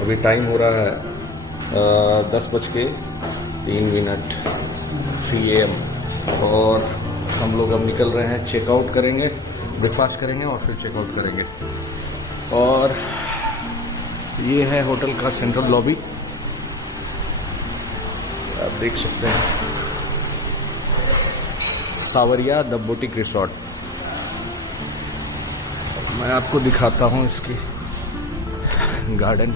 अभी टाइम हो रहा है 10:03 3 AM और हम लोग अब निकल रहे हैं। चेकआउट करेंगे, ब्रेकफास्ट करेंगे और फिर चेकआउट करेंगे। और ये है होटल का सेंट्रल लॉबी, आप देख सकते हैं। सावरिया द बुटीक रिसोर्ट। मैं आपको दिखाता हूं इसकी गार्डन।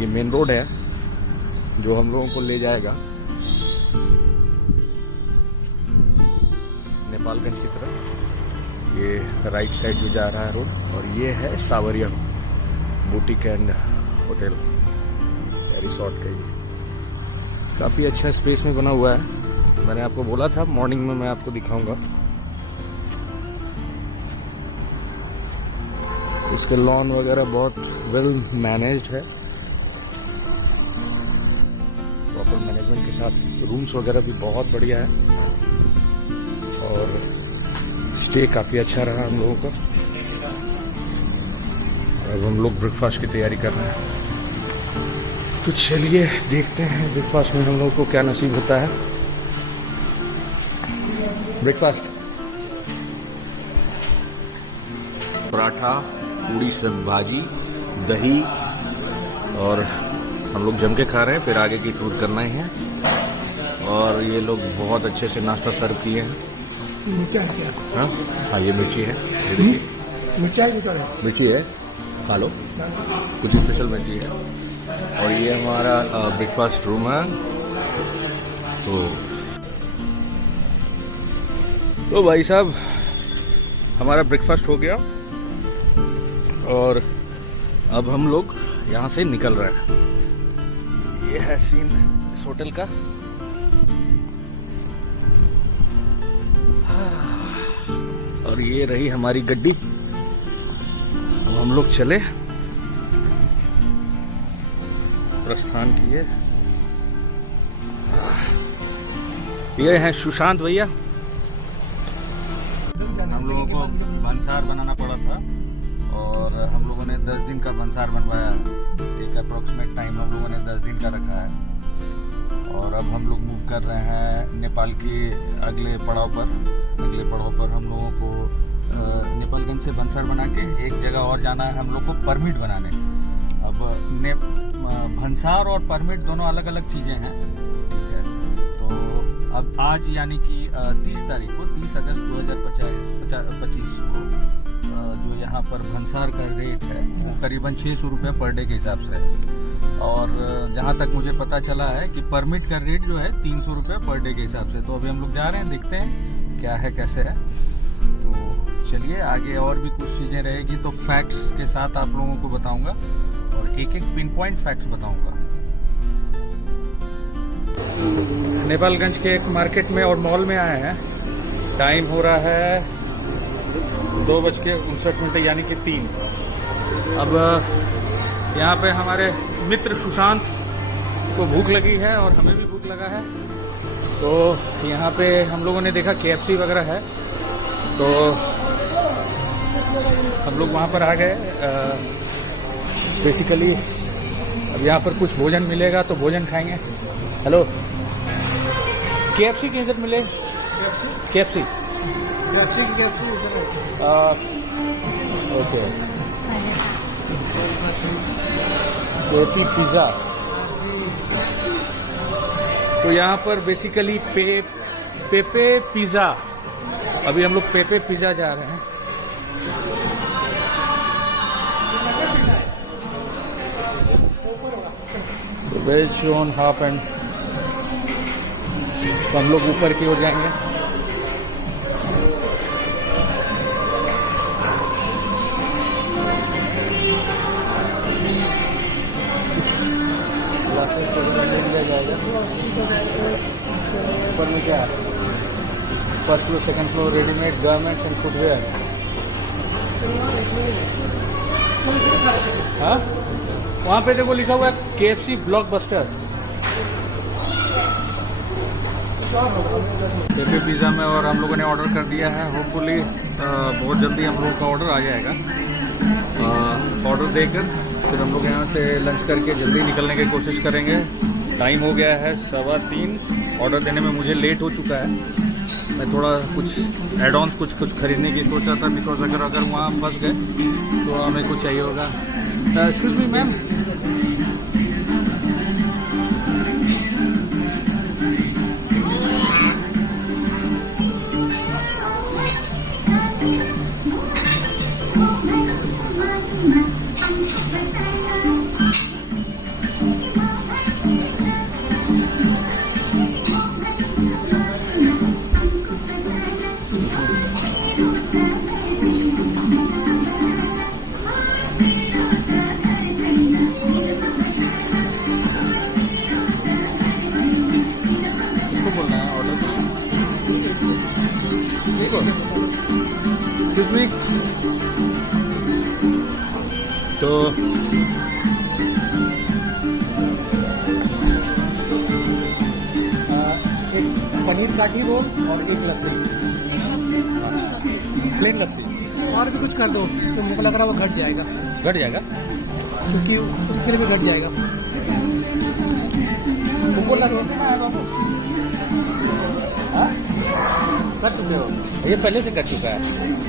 ये मेन रोड है जो हम लोगों को ले जाएगा नेपालगंज की तरफ। ये राइट साइड में जा रहा है रोड और ये है सावरिया बुटीक एंड होटल रिसोर्ट का। ये काफी अच्छा स्पेस में बना हुआ है। मैंने आपको बोला था मॉर्निंग में मैं आपको दिखाऊंगा। इसके लॉन वगैरह बहुत वेल मैनेज्ड है, प्रॉपर मैनेजमेंट के साथ। रूम्स वगैरह भी बहुत बढ़िया है और स्टे काफी अच्छा रहा हम लोगों का। अब हम लोग ब्रेकफास्ट की तैयारी कर रहे हैं, तो चलिए देखते हैं ब्रेकफास्ट में हम लोगों को क्या नसीब होता है। ब्रेकफास्ट पराठा, पूड़ी, भाजी, दही और हम लोग जम के खा रहे हैं। फिर आगे की टूर करना ही है। और ये लोग बहुत अच्छे से नाश्ता सर्व किए हैं। हाँ, ये मिर्ची है, ये देखिए मिर्ची है, खा लो। कुछ स्पेशल मिर्ची है। और ये हमारा ब्रेकफास्ट रूम है। तो भाई साहब हमारा ब्रेकफास्ट हो गया और अब हम लोग यहाँ से निकल रहे हैं। ये है सीन इस होटल का। और ये रही हमारी गड्डी। अब हम लोग चले, प्रस्थान किए। ये हैं सुशांत भैया। हम लोगों को भंसार बनाना पड़ा था और हम लोगों ने 10 दिन का भंसार बनवाया। एक अप्रोक्सीमेट टाइम हम लोगों ने 10 दिन का रखा है। और अब हम लोग मूव कर रहे हैं नेपाल के अगले पड़ाव पर। हम लोगों को नेपालगंज से भंसार बना के एक जगह और जाना है हम लोग को परमिट बनाने। अब भंसार और परमिट दोनों अलग अलग चीज़ें हैं, ठीक है। तो अब आज यानी कि 30 तारीख को 30 अगस्त 2025 को जो यहाँ पर भंसार का रेट है वो करीबन 600 रुपये पर डे के हिसाब से है। और जहाँ तक मुझे पता चला है कि परमिट का रेट जो है 300 रुपये पर डे के हिसाब से। तो अभी हम लोग जा रहे हैं, देखते हैं क्या है कैसे है। तो चलिए आगे और भी कुछ चीज़ें रहेगी तो फैक्ट्स के साथ आप लोगों को बताऊंगा और एक एक पिन पॉइंट फैक्ट्स बताऊंगा। नेपालगंज के एक मार्केट में और मॉल में आए हैं। टाइम हो रहा है 2:59 यानी कि 3। अब यहाँ पे हमारे मित्र सुशांत को भूख लगी है और हमें भी भूख लगा है। तो यहाँ पे हम लोगों ने देखा KFC वगैरह है, तो हम लोग वहाँ पर आ गए। बेसिकली अब यहाँ पर कुछ भोजन मिलेगा तो भोजन खाएंगे। हेलो, KFC की इज्जत मिले? KFC okay. KFC pizza. तो यहाँ पर बेसिकली पेपे पिज्जा। अभी हम लोग पेपे पिज्जा जा रहे हैं। वेज शोन हाफ एंड। तो हम लोग ऊपर की ओर जाएंगे। ग्लासेस वगैरह ले लिया जाएगा। ऊपर में क्या है? First floor, second floor, readymade garments and footwear. हाँ, वहाँ पे देखो लिखा हुआ है KFC ब्लॉकबस्टर। पेपे पिज़्ज़ा में और हम लोगों ने ऑर्डर कर दिया है। होपफुली बहुत जल्दी हम लोगों का ऑर्डर आ जाएगा। ऑर्डर देकर फिर हम लोग यहाँ से लंच करके जल्दी निकलने की कोशिश करेंगे। टाइम हो गया है 3:15। ऑर्डर देने में मुझे लेट हो चुका है। मैं थोड़ा कुछ एड ऑन्स कुछ खरीदने की सोचा था, बिकॉज अगर वहाँ फंस गए तो हमें कुछ चाहिए होगा। एक्सक्यूज मी मैम, किसको बोलना है ऑर्डर? ठीक हो? Excuse me. तो एक पनीर काठी रोल और एक लस्सी, प्लेन लस्सी और भी कुछ कर दो तो मुझे लग रहा है वो घट जाएगा, घट जाएगा। क्योंकि उसके लिए भी घट जाएगा। वो लस्सी है बाबू, कर चुके हो? ये पहले से कर चुका है।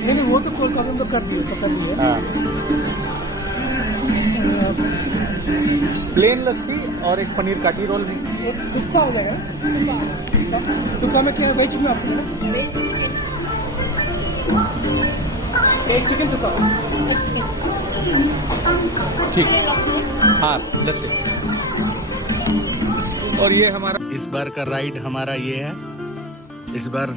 नहीं वो तो कोई प्रॉब्लम तो कर दिए, तो कर दिए। हाँ, प्लेन लस्सी और एक पनीर काठी रोल भी। एक टिक्का हो गया, टिक्का में क्या वेज में आपको एक चिकन टिक्का। ठीक, हाँ लस्सी। और ये हमारा इस बार का राइड हमारा ये है। इस बार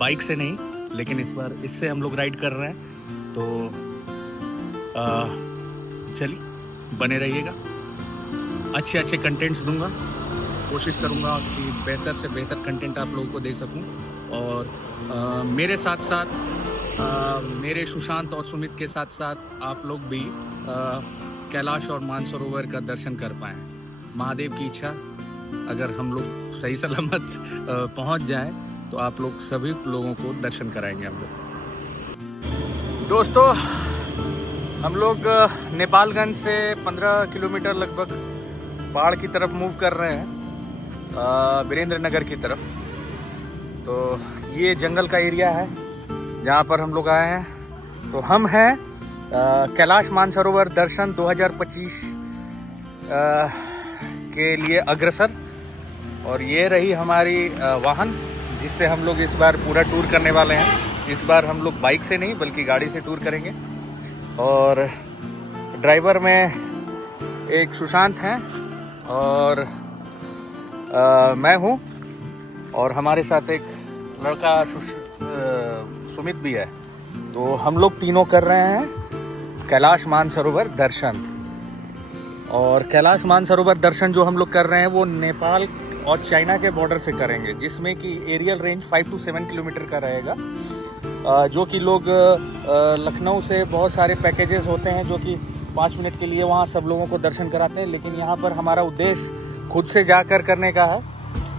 बाइक से नहीं, लेकिन इस बार इससे हम लोग राइड कर रहे हैं। तो चलिए बने रहिएगा, अच्छे अच्छे कंटेंट्स दूंगा, कोशिश करूंगा कि बेहतर से बेहतर कंटेंट आप लोगों को दे सकूं। और मेरे साथ साथ मेरे सुशांत और सुमित के साथ साथ आप लोग भी कैलाश और मानसरोवर का दर्शन कर पाएँ। महादेव की इच्छा, अगर हम लोग सही सलामत पहुंच जाएं तो आप लोग सभी लोगों को दर्शन कराएंगे हम लोग। दोस्तों, हम लोग नेपालगंज से 15 किलोमीटर लगभग पहाड़ की तरफ मूव कर रहे हैं, वीरेंद्र नगर की तरफ। तो ये जंगल का एरिया है जहाँ पर हम लोग आए हैं। तो हम हैं कैलाश मानसरोवर दर्शन 2025 के लिए अग्रसर, और ये रही हमारी वाहन जिससे हम लोग इस बार पूरा टूर करने वाले हैं। इस बार हम लोग बाइक से नहीं बल्कि गाड़ी से टूर करेंगे। और ड्राइवर में एक सुशांत हैं और मैं हूँ, और हमारे साथ एक लड़का सुमित भी है। तो हम लोग तीनों कर रहे हैं कैलाश मानसरोवर दर्शन। और कैलाश मानसरोवर दर्शन जो हम लोग कर रहे हैं वो नेपाल और चाइना के बॉर्डर से करेंगे, जिसमें कि एरियल रेंज 5 to 7 किलोमीटर का रहेगा। जो कि लोग लखनऊ से बहुत सारे पैकेजेस होते हैं जो कि 5 मिनट के लिए वहाँ सब लोगों को दर्शन कराते हैं, लेकिन यहाँ पर हमारा उद्देश्य खुद से जाकर करने का है,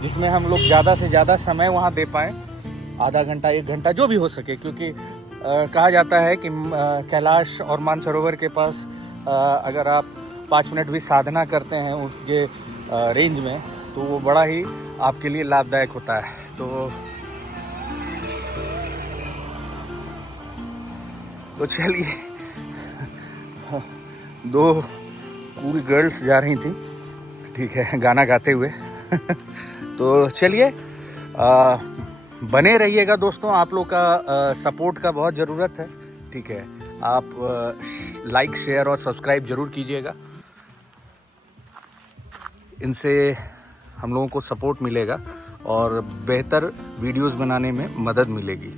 जिसमें हम लोग ज़्यादा से ज़्यादा समय वहाँ दे पाएँ, आधा घंटा 1 घंटा जो भी हो सके। क्योंकि कहा जाता है कि कैलाश और मानसरोवर के पास अगर आप 5 मिनट भी साधना करते हैं उसके रेंज में, तो वो बड़ा ही आपके लिए लाभदायक होता है। तो चलिए, 2 कूल गर्ल्स जा रही थी, ठीक है, गाना गाते हुए। तो चलिए बने रहिएगा दोस्तों, आप लोग का सपोर्ट का बहुत ज़रूरत है, ठीक है। आप लाइक शेयर और सब्सक्राइब ज़रूर कीजिएगा, इनसे हम लोगों को सपोर्ट मिलेगा और बेहतर वीडियोस बनाने में मदद मिलेगी।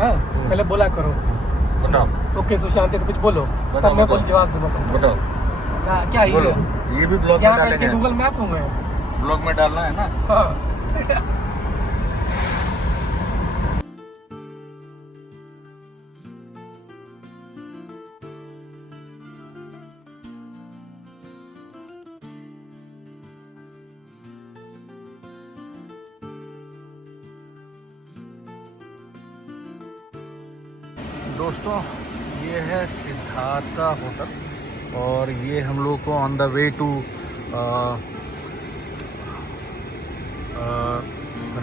हाँ पहले बोला करो। बताओ ओके सुशांत तो कुछ बोलो, बताओ, तब मैं बताओ। बोल जवाब दूंगा तुमको। बताओ क्या ये बोलो। ये भी ब्लॉग में यहाँ बैठ डालेंगे, के गूगल मैप हूँ मैं। ब्लॉग में डालना है ना। हाँ दोस्तों ये है सिद्धार्था होटल और ये हम लोग को ऑन द वे टू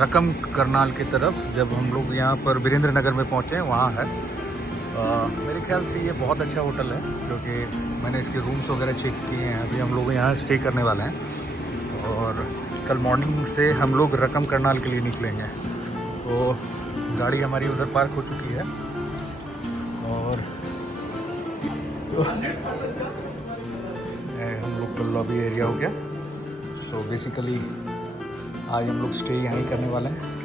रकम करनाल की तरफ, जब हम लोग यहाँ पर वीरेंद्र नगर में पहुँचे वहाँ है। मेरे ख्याल से ये बहुत अच्छा होटल है क्योंकि मैंने इसके रूम्स वगैरह चेक किए हैं। अभी हम लोग यहाँ स्टे करने वाले हैं और कल मॉर्निंग से हम लोग रकम करनाल के लिए निकलेंगे। तो गाड़ी हमारी उधर पार्क हो चुकी है और हम लोग का लॉबी एरिया हो गया। सो बेसिकली आज हम लोग स्टे यहीं करने वाले हैं।